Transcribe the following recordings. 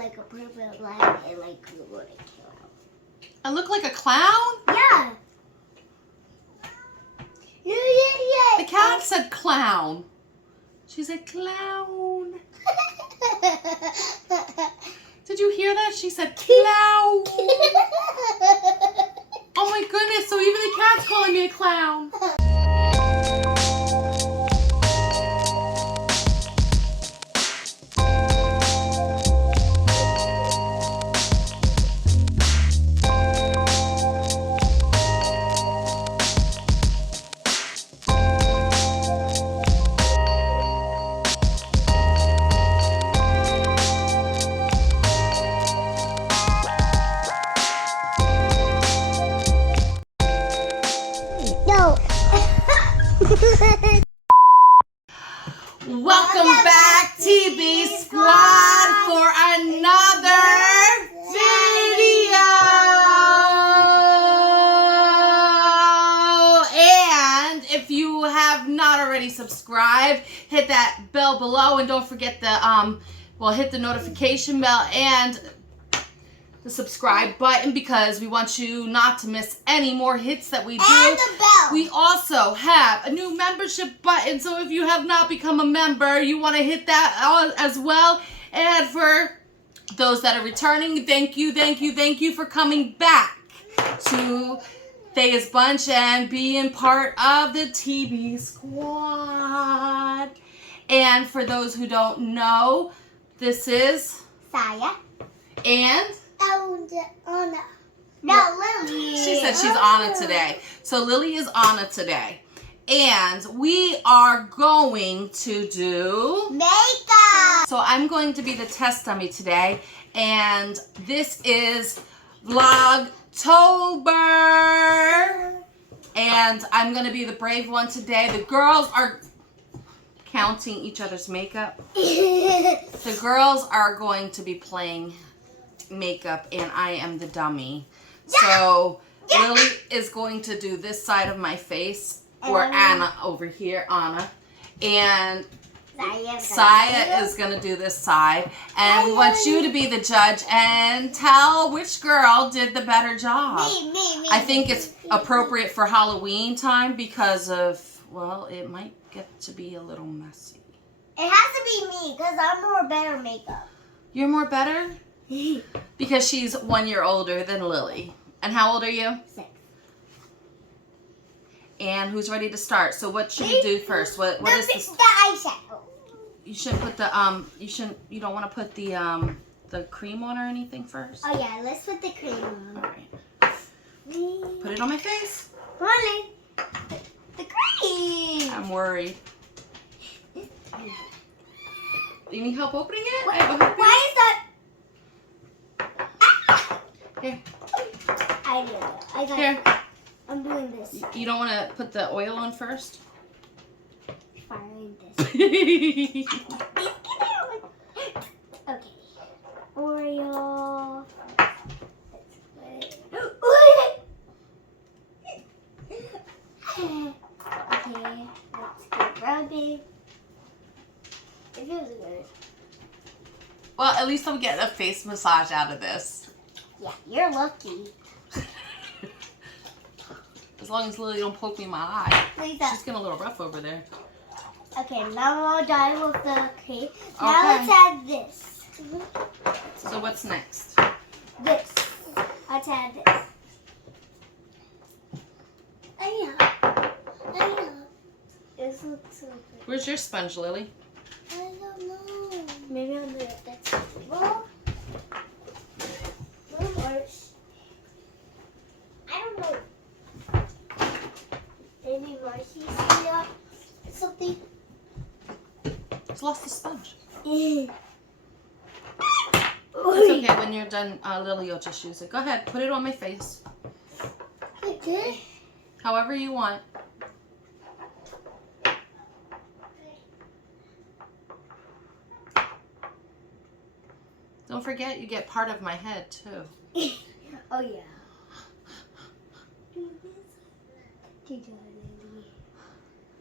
like a purple line and like a clown. I look like a clown? Yeah. Yeah. The cat said clown. She said clown. Did you hear that? She said clown. Oh my goodness, so even the cat's calling me a clown. Welcome back, TV Squad, for another video. And if you have not already subscribed, hit that bell below, and don't forget the hit the notification bell and the subscribe button, because we want you not to miss any more hits that we do. And the bell. We also have a new membership button, so if you have not become a member, you want to hit that as well. And for those that are returning, thank you for coming back to Thea's Bunch and being part of the TV Squad. And for those who don't know, this is Xyia. And Anna. No, Lily. she said she's Anna today. So Lily is Anna today. And we are going to do makeup. So I'm going to be the test dummy today. And this is Vlogtober. And I'm going to be the brave one today. The girls are counting each other's makeup. The girls are going to be playing makeup and I am the dummy. So Lily is going to do this side of my face, or Anna over here, Anna. And Xyia is going to do this side. And we want you to be the judge and tell which girl did the better job. Me. I think it's appropriate for Halloween time because of, well, it might get to be a little messy. It has to be me because I'm more better makeup. You're more better? Because she's 1 year older than Lily. And how old are you? 6. And who's ready to start? So what should we do first? What is this? The eyeshadow. You shouldn't put the you don't want to put the cream on or anything first? Oh yeah, let's put the cream on. All right. Put it on my face. Really? The cream. I'm worried. Do you need help opening it? Why is that? Here. I did it. I got Here. it. I'm doing this. You don't want to put the oil on first? Firing this. Okay. Oreo. Okay, let's get rubbing. It feels good. Well, at least I'm getting a face massage out of this. Yeah, you're lucky. As long as Lily don't poke me in my eye. Lisa. She's getting a little rough over there. Okay, now we're all done with the cream. Now let's add this. So what's next? This. Let's add this. I know. This looks so good. Where's your sponge, Lily? I don't know. Maybe I'll do it this well. I don't know. Maybe Marcy's here. Something. It's lost the sponge. It's It's okay. When you're done, Lily will just use it. Go ahead. Put it on my face. Okay. However you want. Don't forget, you get part of my head, too. Oh, yeah.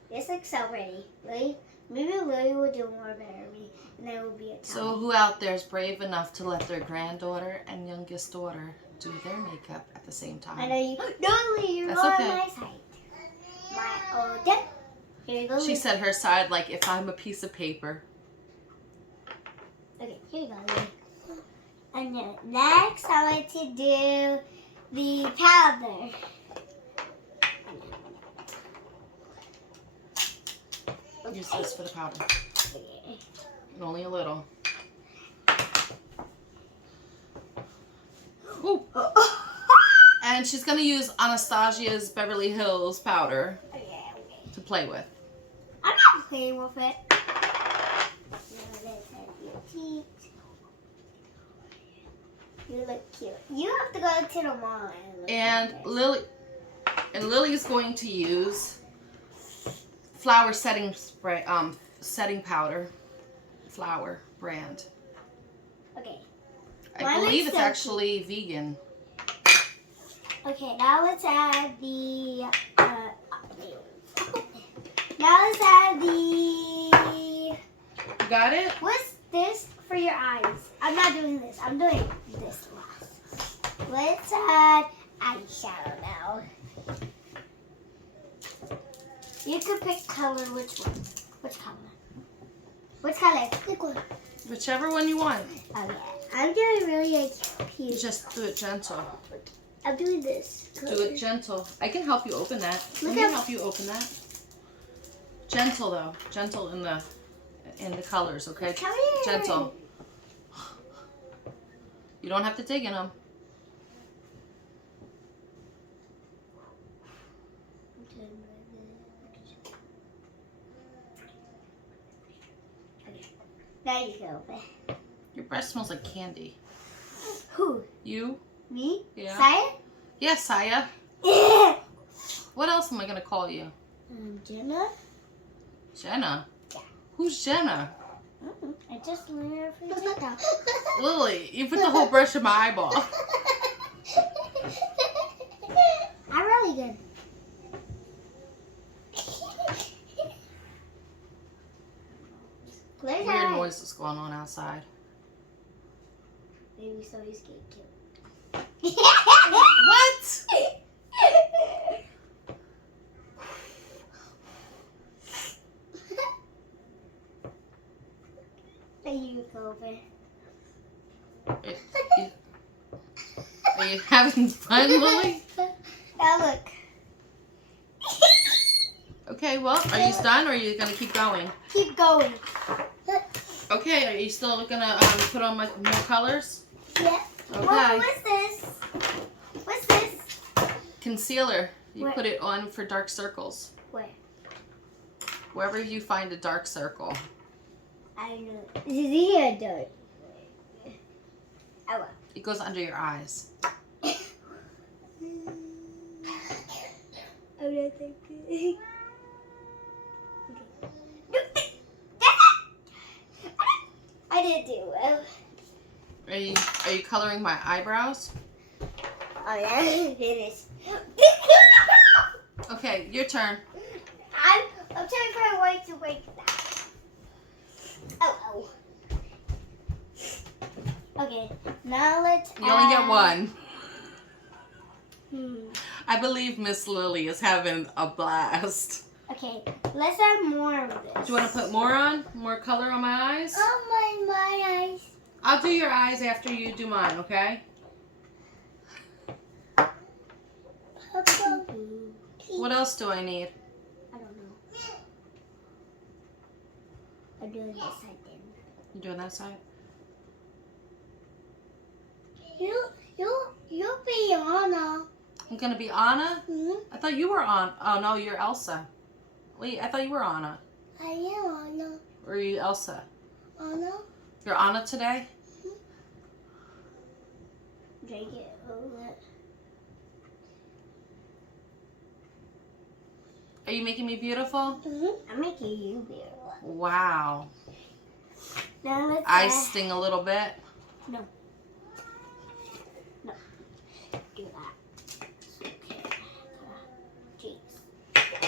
This looks so pretty. Ready? Maybe Lily will do more better than me, and there will be a time. So who out there is brave enough to let their granddaughter and youngest daughter do their makeup at the same time? I know you. No, Lily, you're That's on okay. my side. Okay. Here you go. She said her side like if I'm a piece of paper. Okay, here you go, Lily. And then next, I want to do the powder. Use this for the powder. Okay. And only a little. Ooh. And she's going to use Anastasia's Beverly Hills powder Okay. to play with. I'm not playing with it. You look cute. You have to go to the mall And Lily is going to use flower setting spray, setting powder, flower brand. Okay. I believe it's actually vegan. Okay, now let's add the. Now let's add the. You got it? What's this for your eyes? I'm not doing this. I'm doing this last. Let's add eyeshadow now. You can pick color. Which one? Which color? Which color? Pick one. Whichever one you want. Okay. I'm doing really You cute. just do it gentle. I'm doing this. Do it gentle. I can help you open that. Let Look me at- help you open that. Gentle though. Gentle in the colors, okay? Come here. Gentle. You don't have to dig in them. There you go. Your breath smells like candy. Who? You? Me? Yeah. Xyia? Yes, Saya. What else am I gonna call you? Jenna? Jenna. Yeah. Who's Jenna? I just learned her from Jenna. Lily, you put the whole brush in my eyeball. I'm really good. Close your Weird eyes. noises going on outside. Maybe somebody's getting killed. What? There you go, babe. Are you having fun, Lily? Now look. Okay, well, are you done or are you going to keep going? Keep going. Okay, are you still going to put on more colors? Yeah. Okay. What's this? What's this? Concealer. You Where? put it on for dark circles. Where? Wherever you find a dark circle. I don't know. This is here, though. Oh, well. It goes under your eyes. I'm not thinking. I didn't do well. Are you coloring my eyebrows? Oh yeah, it is. Okay, your turn. I'm trying to find a way to break that. Oh. Okay, now let's. You only get one. Hmm. I believe Miss Lily is having a blast. Okay, let's add more of this. Do you want to put more on? More color on my eyes? Oh my eyes. I'll do your eyes after you do mine, okay? What else do I need? I don't know. I'm doing this side then. You doing that side? You'll be Anna. I'm gonna be Anna? Hmm? I thought you were on. Oh no, you're Elsa. Wait, I thought you were Anna. I am Anna. Or are you Elsa? Anna? You're Anna today? Drink it over. Are you making me beautiful? I'm making you beautiful. Wow. Now let's Eyes sting a little bit. No. Do that. Okay. Cheeks.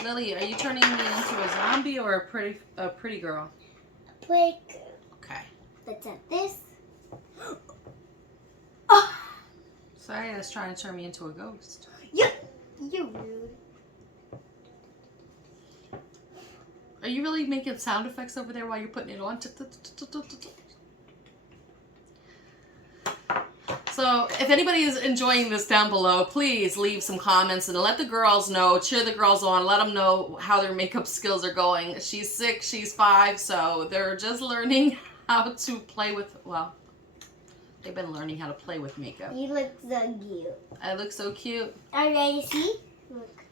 Lily, are you turning me into a zombie or a pretty girl? Pretty girl. Okay. Let's add this. Sorry, I was trying to turn me into a ghost. You rude. Are you really making sound effects over there while you're putting it on? So, if anybody is enjoying this down below, please leave some comments and let the girls know, cheer the girls on, let them know how their makeup skills are going. She's 6, she's 5, so they're just learning how to play with, well, they've been learning how to play with makeup. You look so cute. I look so cute. Are you ready to see? Look.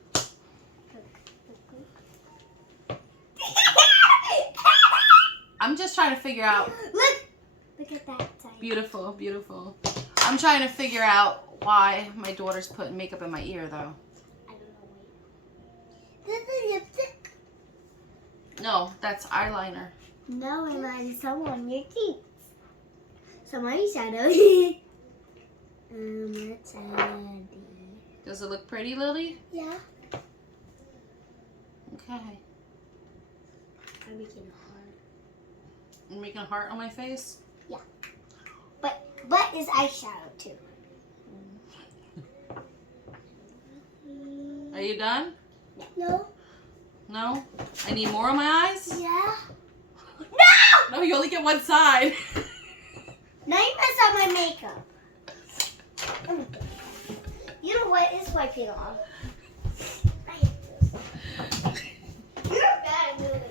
I'm just trying to figure out. Look at that side. Beautiful, beautiful. I'm trying to figure out why my daughter's putting makeup in my ear, though. I don't know why. This is lipstick. No, that's eyeliner. No, it might some on your cheeks. Some eyeshadow. Let's add. Does it look pretty, Lily? Yeah. Okay. I'm making a heart. I'm making a heart on my face? Yeah. But it's eyeshadow too. Are you done? No. No? I need more on my eyes? Yeah. No, you only get one side. Now you mess up my makeup. You know what? It's wiping off. You're bad, Lily.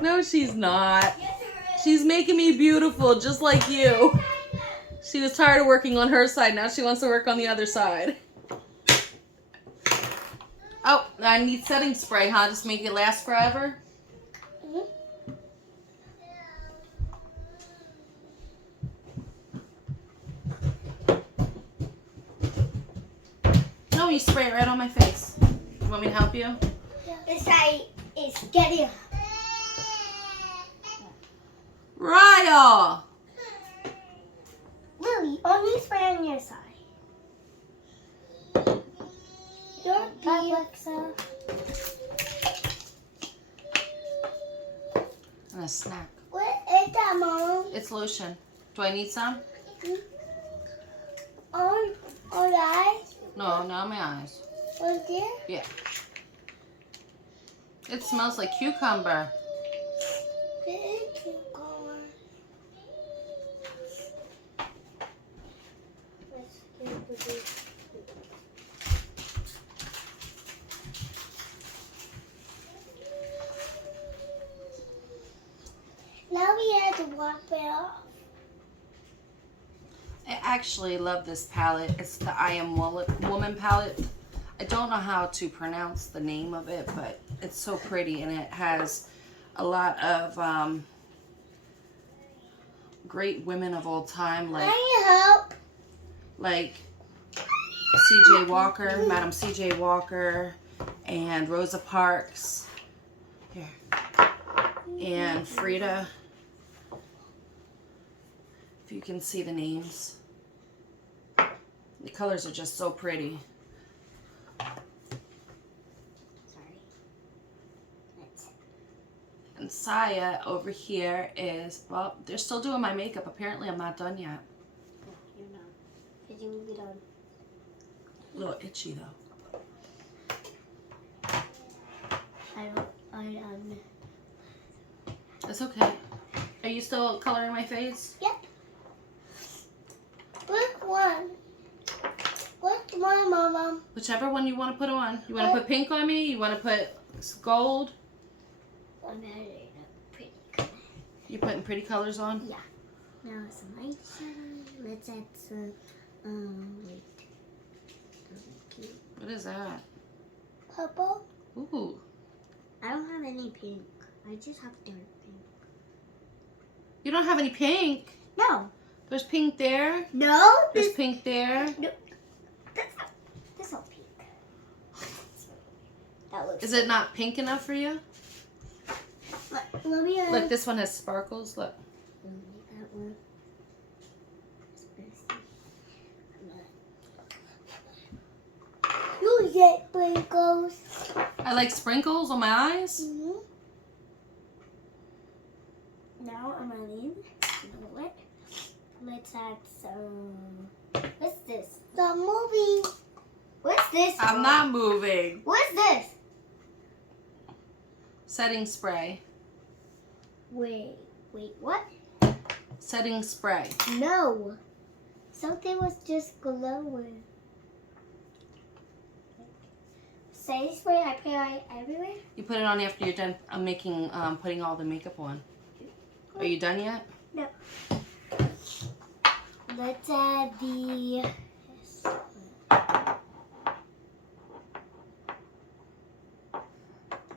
No, she's not. Yes, you are. She's making me beautiful, just like you. She was tired of working on her side. Now she wants to work on the other side. Oh, I need setting spray, huh? Just make it last forever? No, you spray it right on my face. You want me to help you? It's like it's getting. Royal! Lily, only spray on your side. Your Alexa. And a snack. What is that, Mom? It's lotion. Do I need some? On your eyes? No, not my eyes. Right there? Yeah. It smells like cucumber. It is cucumber. Let's get this. Now we have to wipe it off. I actually love this palette. It's the I Am Woman palette. I don't know how to pronounce the name of it, but it's so pretty, and it has a lot of great women of all time, like C.J. Walker, Madam C.J. Walker, and Rosa Parks, here, and Frida. If you can see the names. The colors are just so pretty. Sorry. And Xyia over here is, well, they're still doing my makeup. Apparently I'm not done yet. You're not. Because you will be done. A little itchy though. I It's okay. Are you still coloring my face? Yep. Which one? Which one, Mama? Whichever one you want to put on. You want to put pink on me? You want to put gold? I'm adding a pretty color. You putting pretty colors on? Yeah. Now some eyeshadow. Let's add some, wait. Cute. What is that? Purple. Ooh. I don't have any pink. I just have dark pink. You don't have any pink? No. There's pink there. No. There's pink there. No. That's not pink. That looks. Is it not pink enough for you? Let me Look, this one has sparkles. Look. That one. You get sprinkles. I like sprinkles on my eyes. Mm-hmm. Now I'm gonna leave. Let's add some. What's this? Stop moving. What's this? I'm not moving. What's this? Setting spray. Wait, what? Setting spray. No. Something was just glowing. Setting spray, I put it everywhere? You put it on after you're done putting all the makeup on. Are you done yet? No. Let's add the...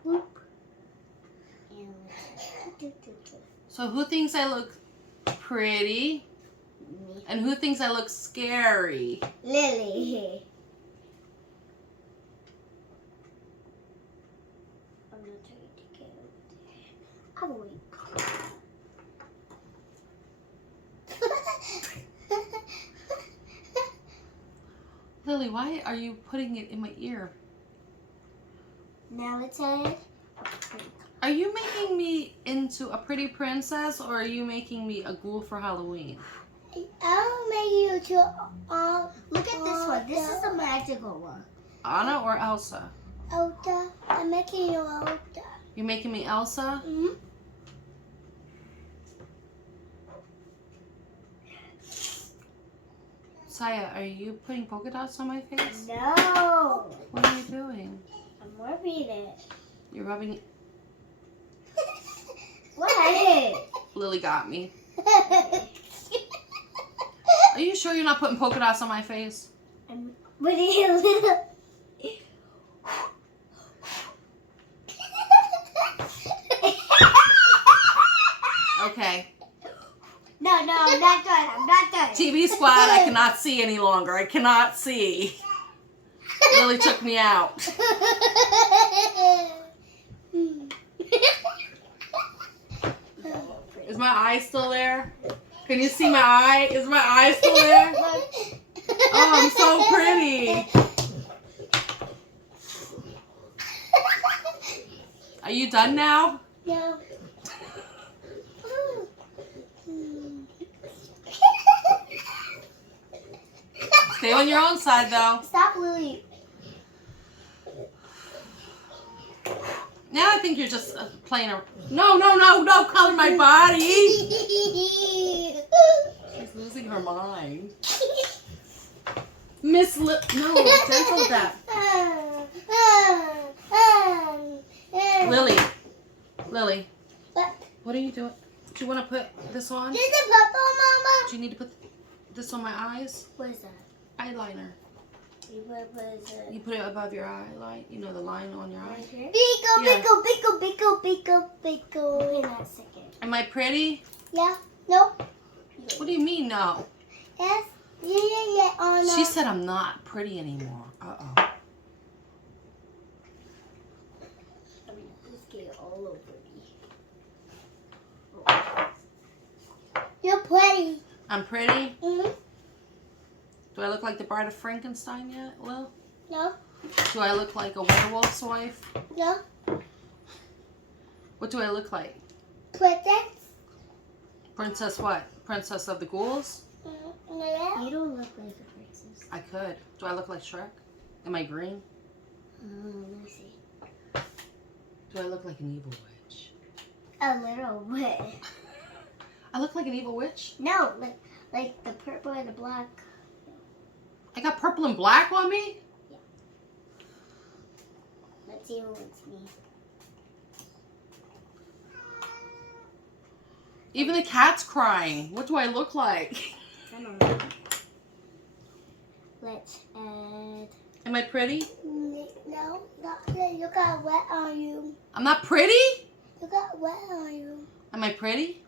Whoop. So who thinks I look pretty? Me. And who thinks I look scary? Lily. I'm not trying to get over there. I'm weak. Lily, why are you putting it in my ear? Now let's add... Are you making me into a pretty princess, or are you making me a ghoul for Halloween? I'll make you to look at this one. This is the magical one. Anna or Elsa? Elsa. I'm making you Elsa. You're making me Elsa? Mm-hmm. Xyia, are you putting polka dots on my face? No. What are you doing? I'm rubbing it. You're rubbing it. What? Lily got me. Are you sure you're not putting polka dots on my face? I'm putting a little. Okay. No, I'm not done. I'm not done. TV squad, I cannot see any longer. I cannot see. Lily took me out. Is my eye still there? Can you see my eye? Is my eye still there? Oh, I'm so pretty. Are you done now? No. Stay on your own side, though. Stop, Lily. Now I think you're just playing a... No, don't color my body. She's losing her mind. No, gentle with that. Lily. What are you doing? Do you want to put this on? This is purple, Mama. Do you need to put this on my eyes? What is that? Eyeliner. What is it? You put it above your eye line. You know, the line on your eye. Right here? Yeah. Biko. Wait a second. Am I pretty? Yeah. Nope. What do you mean, no? Yes. Yeah. Oh, no. She said I'm not pretty anymore. Uh-oh. Just get it all over me. You're pretty. I'm pretty? Mm-hmm. Do I look like the Bride of Frankenstein yet, Lil? No. Do I look like a werewolf's wife? No. What do I look like? Princess. Princess what? Princess of the ghouls? No. You don't look like a princess. I could. Do I look like Shrek? Am I green? Let me see. Do I look like an evil witch? A little bit. I look like an evil witch? No, like the purple and the black. I got purple and black on me? Yeah. Let's see who it's me. Even the cat's crying. What do I look like? I don't know. Let's add. Am I pretty? No, not pretty. You got wet on you. I'm not pretty? You got wet on you. Am I pretty?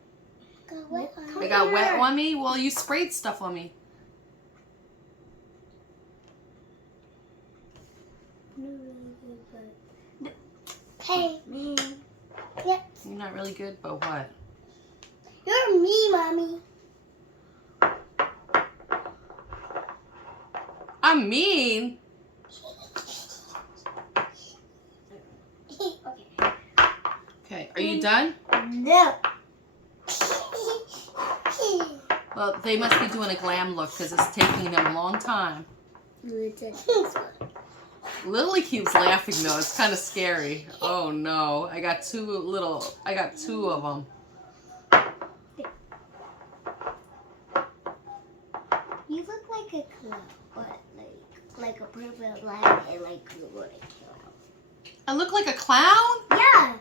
You got wet on you. I got wet on me? Well, you sprayed stuff on me. Hey, me. Yep. You're not really good, but what? You're me, Mommy. I'm mean. Are you done? No. Well, they must be doing a glam look because it's taking them a long time. Lily keeps laughing though. It's kind of scary. Oh no. I got two of them. You look like a clown. What? Like a purple black and like a clown. I look like a clown? Yeah.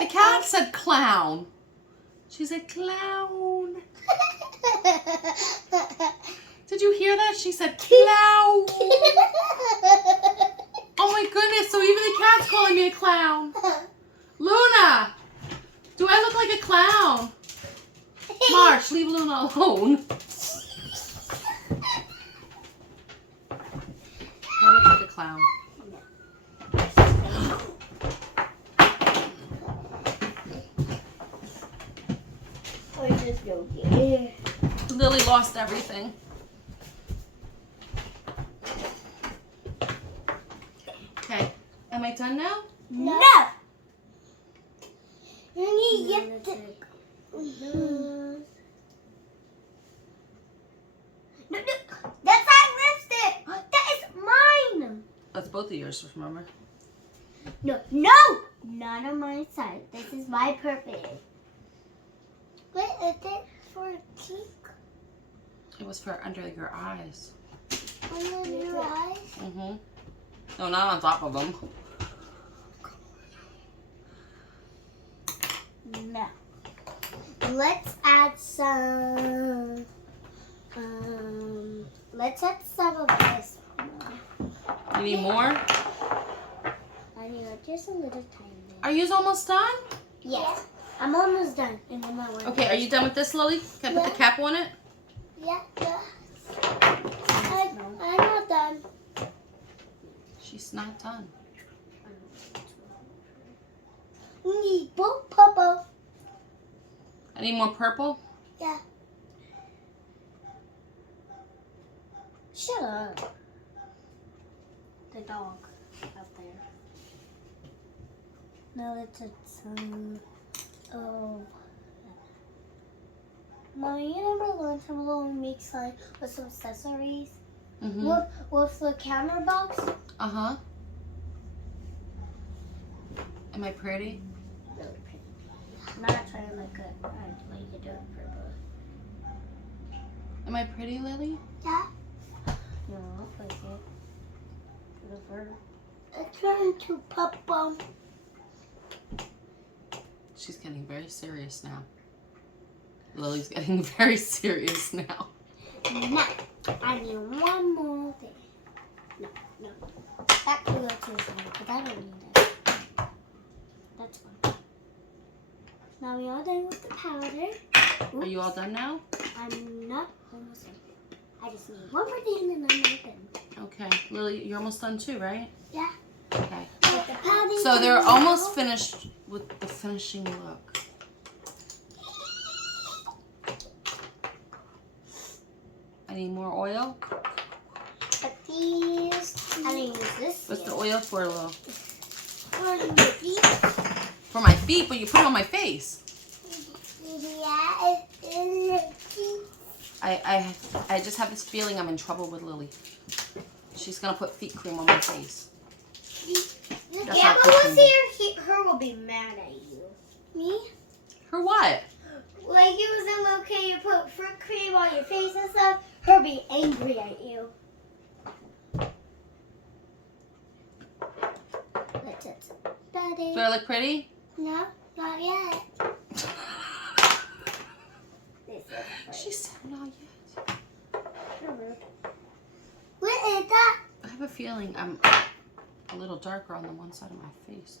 The cat said clown. She said clown. Did you hear that? She said clown. Oh my goodness, so even the cat's calling me a clown. Luna, do I look like a clown? March, leave Luna alone. I look like a clown. Lily lost everything. Okay, am I done now? No. You need to get no, that's not lipstick. That is mine. That's both of yours, remember? No, not on my side. This is my purpose. Wait, is it for a cheek? It was for under your eyes. Under your eyes? Mm-hmm. No, not on top of them. No. Let's add some. Let's add some of this. You need more? I need just a little tiny bit. Are you almost done? Yes. I'm almost done. And then my one. Okay, are you done with this, Lily? Can I put the cap on it? Yeah. I'm not done. She's not done. Need both purple. I need more purple? Yeah. Shut up. The dog out there. No, it's some. Oh. Mommy, you never learned some little make sign with some accessories? Mm-hmm. With the camera box? Uh-huh. Am I pretty? Really pretty. I'm not trying like a dark purple. Am I pretty, Lily? Yeah. No, look like it. It's trying to purple. She's getting very serious now. Lily's getting very serious now. No, I need one more thing. No. That can go to the side, because I don't need that. That's fine. Now we all done with the powder. Oops. Are you all done now? I'm not almost done. I just need one more thing and then I'm done. Okay. Lily, you're almost done too, right? Yeah. Okay. With the powder. So they're almost finished with the finishing look. I need more oil. But these, I didn't use this. What's the oil for, Lil? For your feet. For my feet, but you put it on my face. Yeah, it's in your feet. I just have this feeling I'm in trouble with Lily. She's gonna put feet cream on my face. The That's camera not was here, her will be mad at you. Me? For what? Like it was okay, you put fruit cream on your face and stuff, her be angry at you. That's it. Daddy. Do I look pretty? No, not yet. She said not yet. What is that? I have a feeling I'm a little darker on the one side of my face.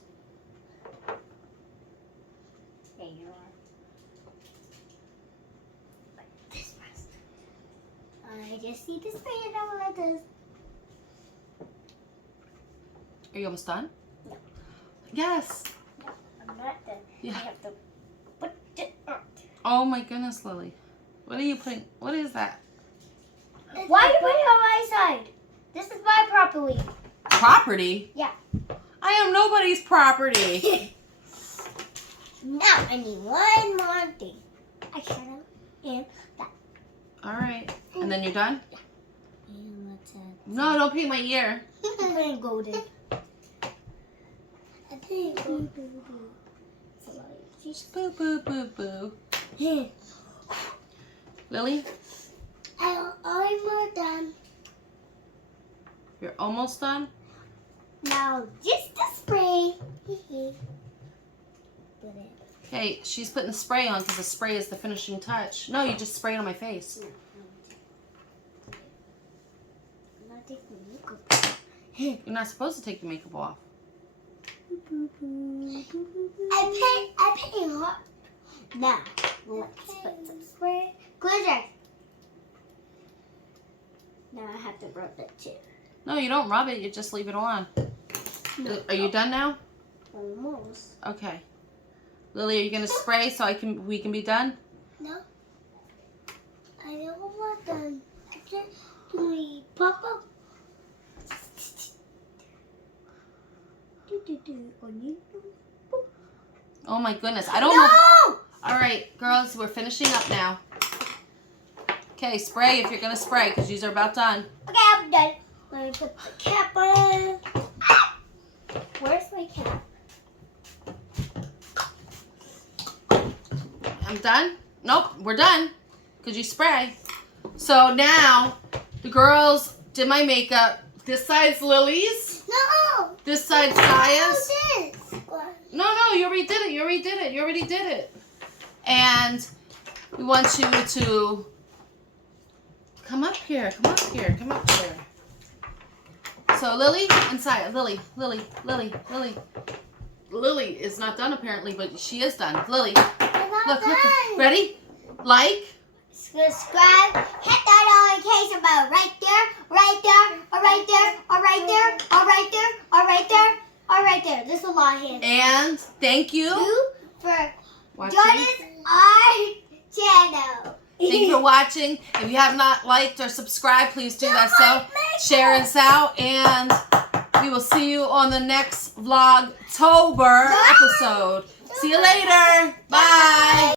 There you are. This first. I just need to spray it down like this. Are you almost done? No. Yes. No, I'm not done. Yeah. I have to put it on. Oh my goodness, Lily. What are you putting? What is that? Why are you putting it on my side? This is my property. Property? Yeah. I am nobody's property. Now I need one more thing. Eyeshadow and that. All right. And then you're done? And what's that? No, don't paint my ear. I'm putting golden. I think golden. Boo, boo, boo, boo. Lily, I'm almost done. you're almost done? Now just the spray. Hey, she's putting the spray on because the spray is the finishing touch. No, you just spray it on my face. I'm not taking the makeup. You're not supposed to take the makeup off. I paint hot. Now, let's put some spray. Close your eyes. Now I have to rub it too. No, you don't rub it. You just leave it on. Are you done now? Almost. Okay. Lily, are you gonna spray so we can be done? No. I don't want them. I just do we pop up. Oh my goodness, I don't know. All right, girls, we're finishing up now. Okay, spray if you're gonna spray because these are about done. Okay, I'm done. Let me put the cap on. Where's my cap? I'm done? Nope, we're done because you spray. So now the girls did my makeup. This side's Lily's. No. This side's Xyia's. This. No, you already did it. You already did it. You already did it. And we want you to come up here. Come up here. Come up here. So Lily and Xyia. Lily. Lily is not done apparently, but she is done. Lily. Look. Ready? Like. Subscribe. Hit that notification bell right there, right there, or right there, or right there, or right there, or right there, or right there. There's a lot here. And thank you for watching joining our channel. Thank you for watching. If you have not liked or subscribed, please do that. So share us out, and we will see you on the next Vlogtober episode. See you later. Bye.